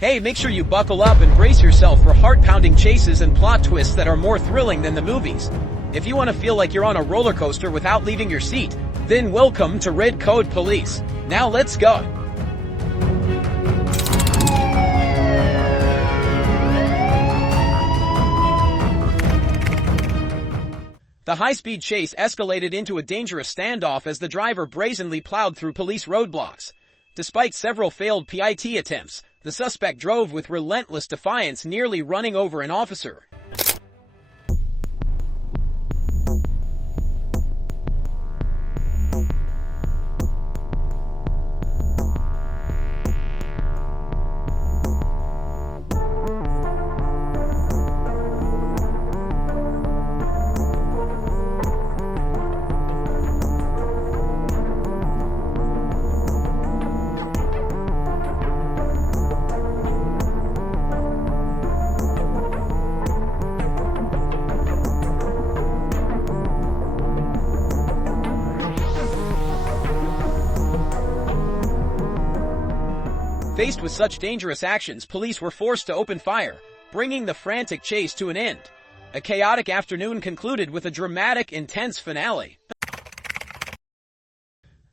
Hey, make sure you buckle up and brace yourself for heart-pounding chases and plot twists that are more thrilling than the movies. If you want to feel like you're on a roller coaster without leaving your seat, then welcome to RedCode Police. Now let's go. The high-speed chase escalated into a dangerous standoff as the driver brazenly plowed through police roadblocks. Despite several failed PIT attempts, the suspect drove with relentless defiance, nearly running over an officer. Faced with such dangerous actions, police were forced to open fire, bringing the frantic chase to an end. A chaotic afternoon concluded with a dramatic, intense finale.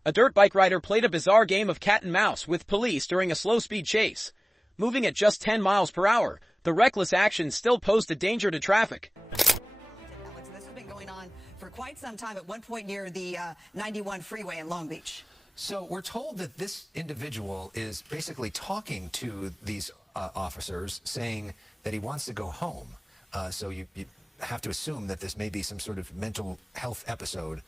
A dirt bike rider played a bizarre game of cat and mouse with police during a slow-speed chase. Moving at just 10 miles per hour, the reckless action still posed a danger to traffic. Alex, this has been going on for quite some time, at one point near the 91 freeway in Long Beach. So we're told that this individual is basically talking to these officers, saying that he wants to go home. So you have to assume that this may be some sort of mental health episode.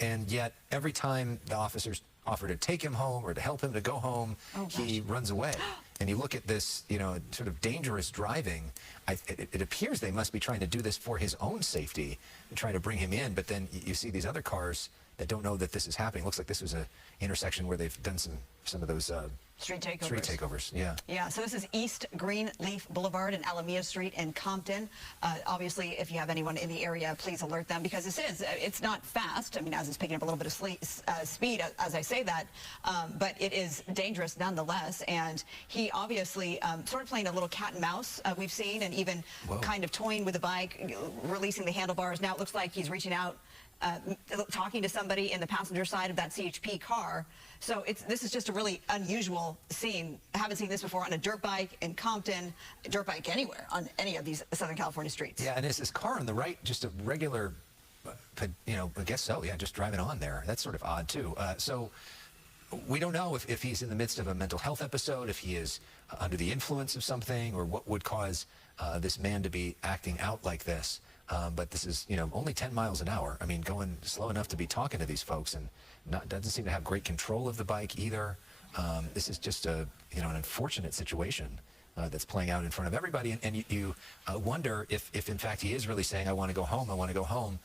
And yet every time the officers offer to take him home or to help him to go home, he runs away. And you look at this, sort of dangerous driving. It appears they must be trying to do this for his own safety and trying to bring him in. But then you see these other cars that don't know that this is happening. Looks like this was an intersection where they've done some of those street takeovers. Yeah, so this is East Greenleaf Boulevard and Alameda Street in Compton. Obviously, if you have anyone in the area, please alert them, because it's not fast. I mean, as it's picking up a little bit of speed as I say that, but it is dangerous nonetheless. And he obviously sort of playing a little cat and mouse, we've seen, and even kind of toying with the bike, releasing the handlebars. Now it looks like he's reaching out, talking to somebody in the passenger side of that CHP car. So this is just a really unusual scene. I haven't seen this before on a dirt bike in Compton, dirt bike anywhere on any of these Southern California streets. Yeah, and is this car on the right just a regular, I guess so, yeah, just driving on there. That's sort of odd too. So we don't know if he's in the midst of a mental health episode, if he is under the influence of something, or what would cause this man to be acting out like this. But this is, only 10 miles an hour. I mean, going slow enough to be talking to these folks, and doesn't seem to have great control of the bike either. This is just an unfortunate situation that's playing out in front of everybody. And you wonder if in fact he is really saying, I want to go home, I want to go home.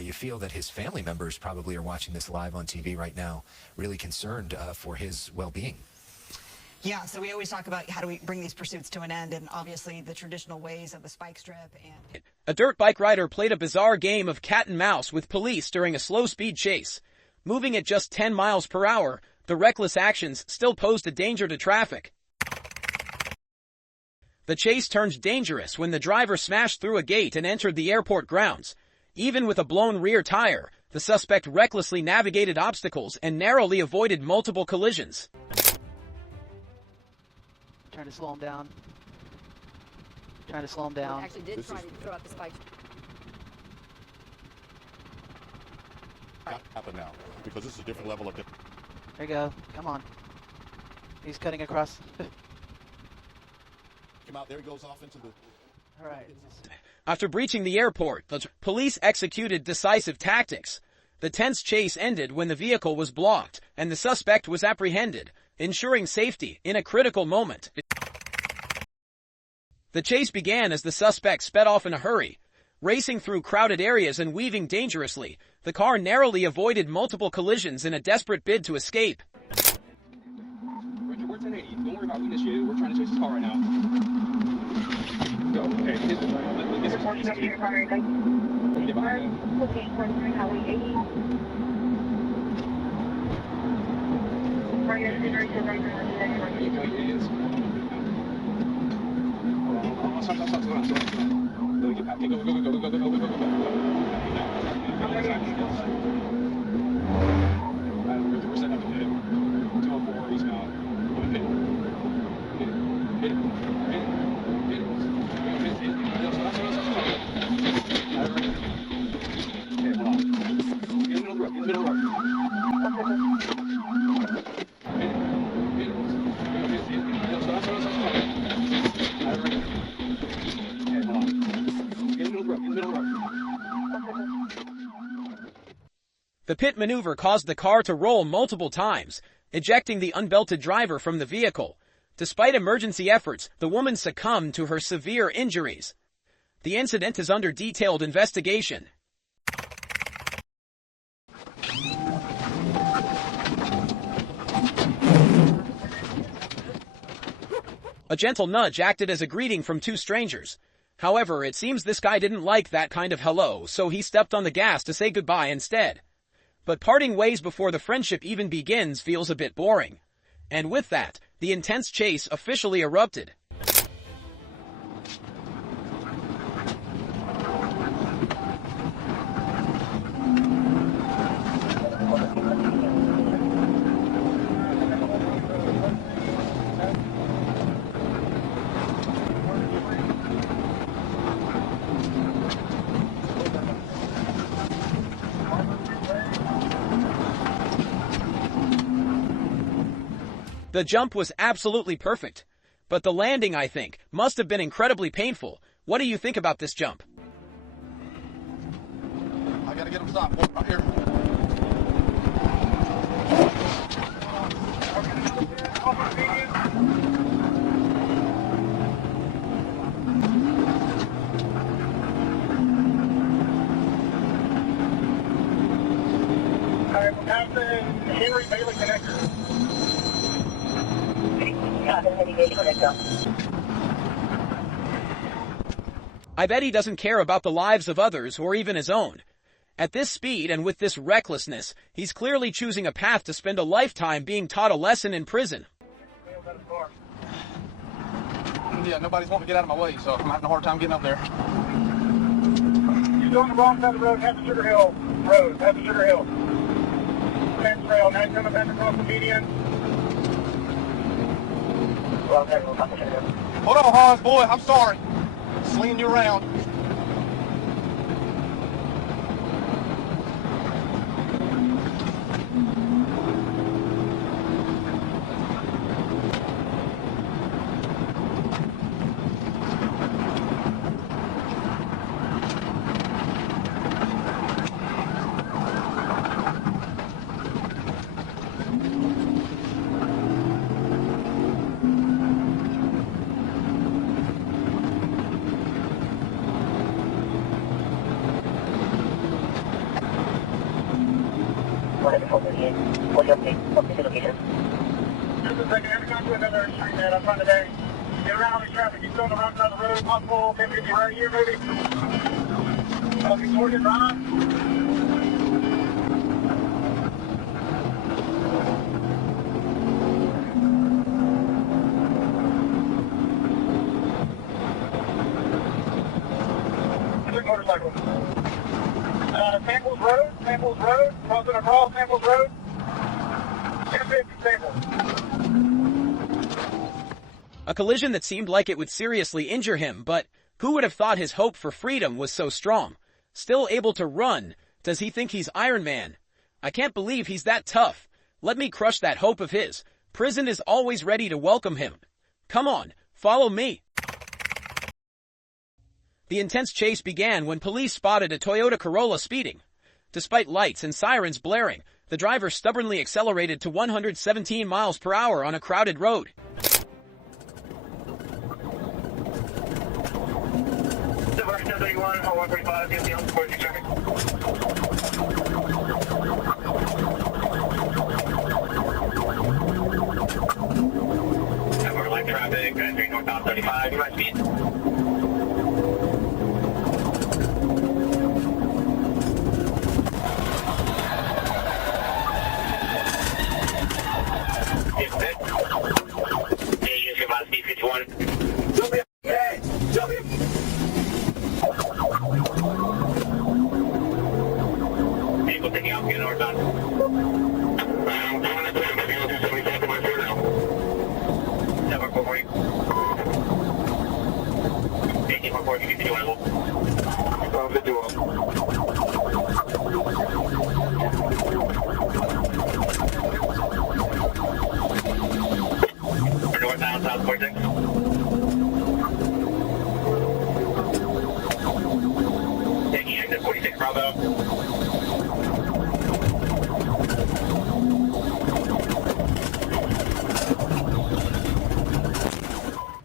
You feel that his family members probably are watching this live on TV right now, really concerned for his well-being. Yeah, so we always talk about how do we bring these pursuits to an end, and obviously the traditional ways of the spike strip. And a dirt bike rider played a bizarre game of cat and mouse with police during a slow-speed chase. Moving at just 10 miles per hour, the reckless actions still posed a danger to traffic. The chase turned dangerous when the driver smashed through a gate and entered the airport grounds. Even with a blown rear tire, the suspect recklessly navigated obstacles and narrowly avoided multiple collisions. Trying to slow him down. Actually did try to throw out the spike. Happen now, because this is a different level of. There you go. Come on. He's cutting across. Come out. There he goes off into the. All right. After breaching the airport, the police executed decisive tactics. The tense chase ended when the vehicle was blocked and the suspect was apprehended, ensuring safety in a critical moment. The chase began as the suspect sped off in a hurry. Racing through crowded areas and weaving dangerously, the car narrowly avoided multiple collisions in a desperate bid to escape. Richard, we're 1080. Don't worry about who initiated. We're trying to chase this car right now. Go. Okay. This car needs to get behind that. Okay, Highway 80. Get back. Go. We're setting up the hit. 204 eastbound. Hit it. Okay, hold on. Get in the middle of the road. The pit maneuver caused the car to roll multiple times, ejecting the unbelted driver from the vehicle. Despite emergency efforts, the woman succumbed to her severe injuries. The incident is under detailed investigation. A gentle nudge acted as a greeting from two strangers. However, it seems this guy didn't like that kind of hello, so he stepped on the gas to say goodbye instead. But parting ways before the friendship even begins feels a bit boring. And with that, the intense chase officially erupted. The jump was absolutely perfect, but the landing, I think, must have been incredibly painful. What do you think about this jump? I gotta get him stopped. Right here. All right, we're passing Henry Bailey Connector. I bet he doesn't care about the lives of others or even his own. At this speed and with this recklessness, he's clearly choosing a path to spend a lifetime being taught a lesson in prison. Yeah, nobody's wanting to get out of my way, so I'm having a hard time getting up there. You're going the wrong side of the road, head to Sugar Hill Road, head to Sugar Hill. Fence trail, now you're coming back across the median. Hold on, Hans, boy, I'm sorry. Slinging you around. Just a second, have to come to another street, man. I'm trying to get around all this traffic. You're still on the wrong side of the road, possible, maybe right here, maybe. Victoria Drive. Motorcycle. Samples Road, crossing across Samples Road. 1050 Samples. A collision that seemed like it would seriously injure him, but who would have thought his hope for freedom was so strong? Still able to run. Does he think he's Iron Man? I can't believe he's that tough. Let me crush that hope of his. Prison is always ready to welcome him. Come on, follow me. The intense chase began when police spotted a Toyota Corolla speeding. Despite lights and sirens blaring, the driver stubbornly accelerated to 117 miles per hour on a crowded road. Traffic, northbound 35, U.S. speed. Hey, use your speed 51.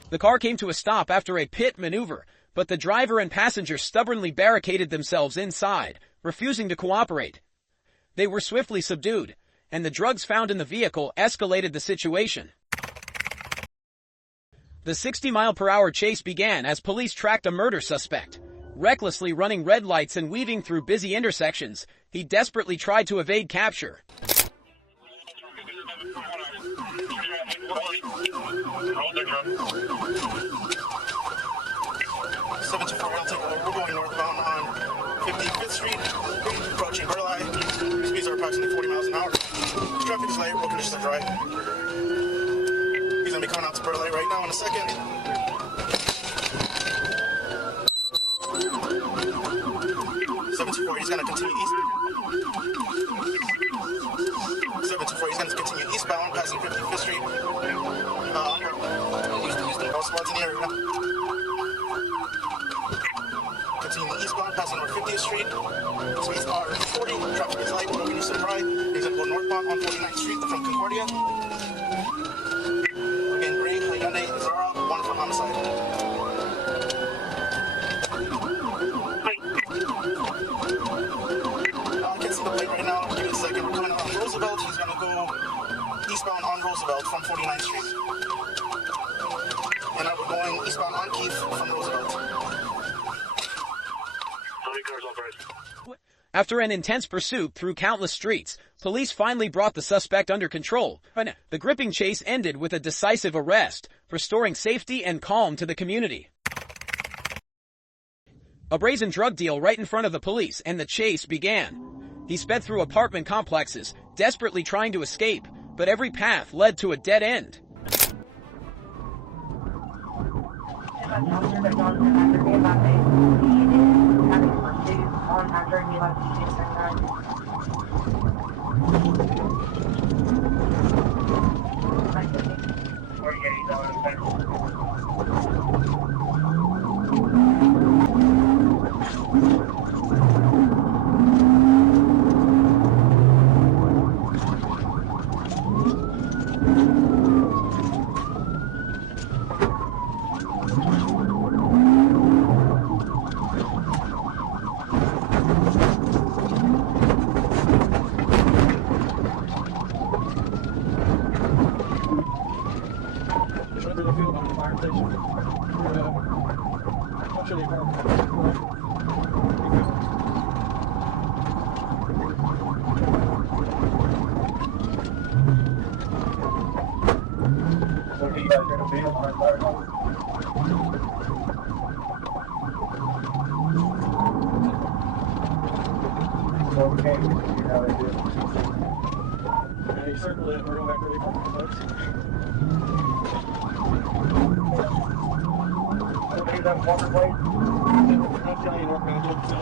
The car came to a stop after a pit maneuver, but the driver and passenger stubbornly barricaded themselves inside, refusing to cooperate. They were swiftly subdued, and the drugs found in the vehicle escalated the situation. The 60-mile-per-hour chase began as police tracked a murder suspect. Recklessly running red lights and weaving through busy intersections, he desperately tried to evade capture. We're going northbound on 55th Street, approaching Burleigh. Speeds are approximately 40 miles an hour. Traffic is light, road conditions are dry. He's going to be coming out to Burleigh right now in a second. 724, he's going to continue east. 724, he's going to continue eastbound, passing 55th Street. No spots in the area. Continue eastbound, passing over 50th Street. Speeds are 40. Traffic is light, road conditions are dry. He's going to go northbound on 49th Street from Concordia. Again, Gray, Hyundai, Zara, one for homicide. I can't see the plate right now. Give me a second. We're coming around Roosevelt. He's going to go eastbound on Roosevelt from 49th Street. And now we're going eastbound on Keith from Roosevelt. After an intense pursuit through countless streets, police finally brought the suspect under control. The gripping chase ended with a decisive arrest, restoring safety and calm to the community. A brazen drug deal right in front of the police, and the chase began. He sped through apartment complexes, desperately trying to escape, but every path led to a dead end. Circle it, we're going back really far, folks. Okay, that water plate. I'll tell you, working on it, so.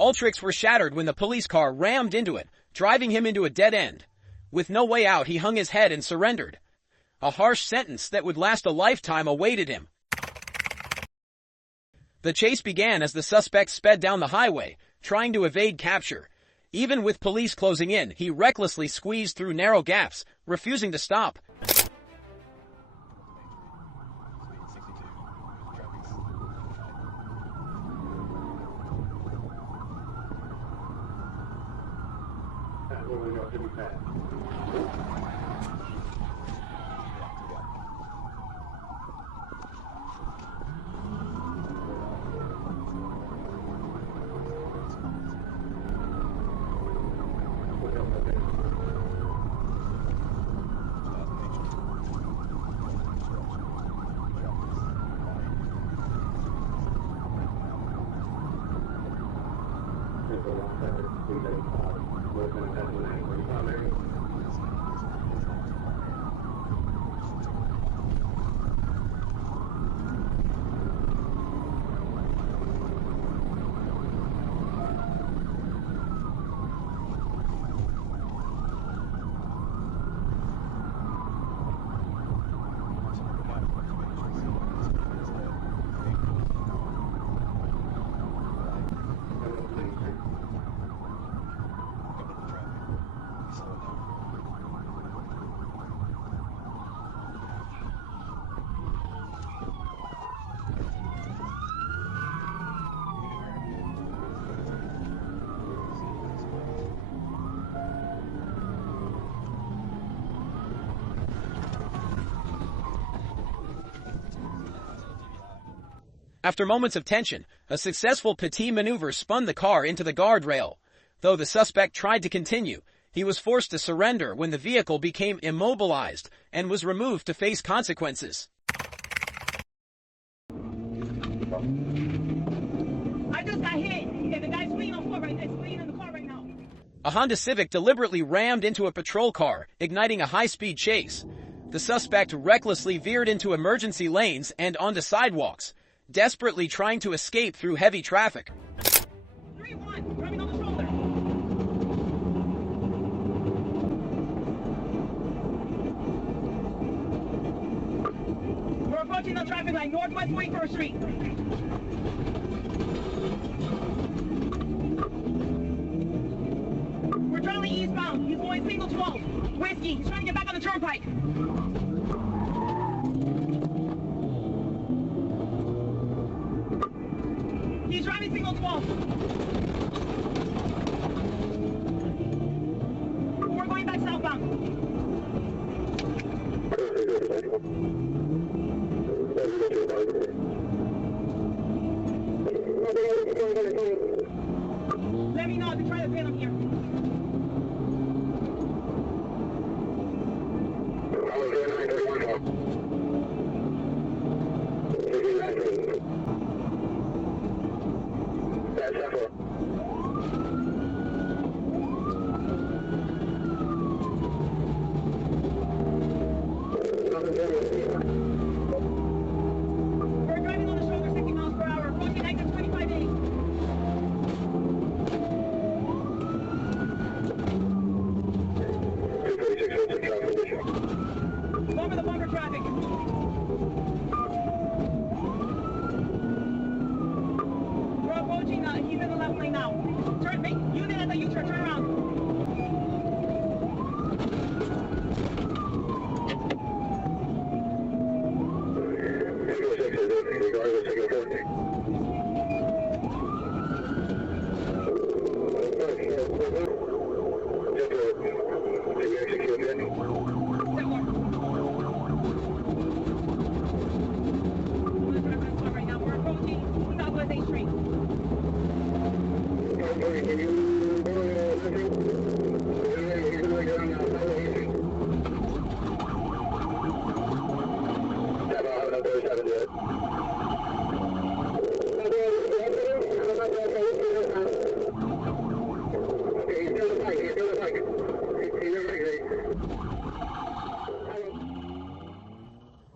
All tricks were shattered when the police car rammed into it, driving him into a dead end. With no way out, he hung his head and surrendered. A harsh sentence that would last a lifetime awaited him. The chase began as the suspect sped down the highway, trying to evade capture. Even with police closing in, he recklessly squeezed through narrow gaps, refusing to stop. After moments of tension, a successful petit maneuver spun the car into the guardrail. Though the suspect tried to continue, he was forced to surrender when the vehicle became immobilized and was removed to face consequences. I just got hit. And the guy's fleeing on foot right now. He's fleeing in the car right now. A Honda Civic deliberately rammed into a patrol car, igniting a high-speed chase. The suspect recklessly veered into emergency lanes and onto sidewalks, desperately trying to escape through heavy traffic. 3-1, grabbing on the shoulder. We're approaching the traffic light, northwest 21st Street. We're traveling eastbound. He's going single 12. Whiskey. He's trying to get back on the turnpike. He's driving single 12. We're going back southbound. Let me know if you try to pin him here. We're driving on the shoulder 60 miles per hour, approaching exit 2580. Over the bumper traffic. We're approaching, he's in the left lane now. Turn, use it as a U-turn, turn around. Right now, we're approaching Southwest 8th Street.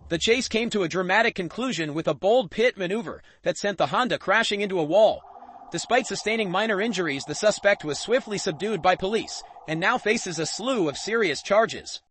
The chase came to a dramatic conclusion with a bold pit maneuver that sent the Honda crashing into a wall. Despite sustaining minor injuries, the suspect was swiftly subdued by police and now faces a slew of serious charges.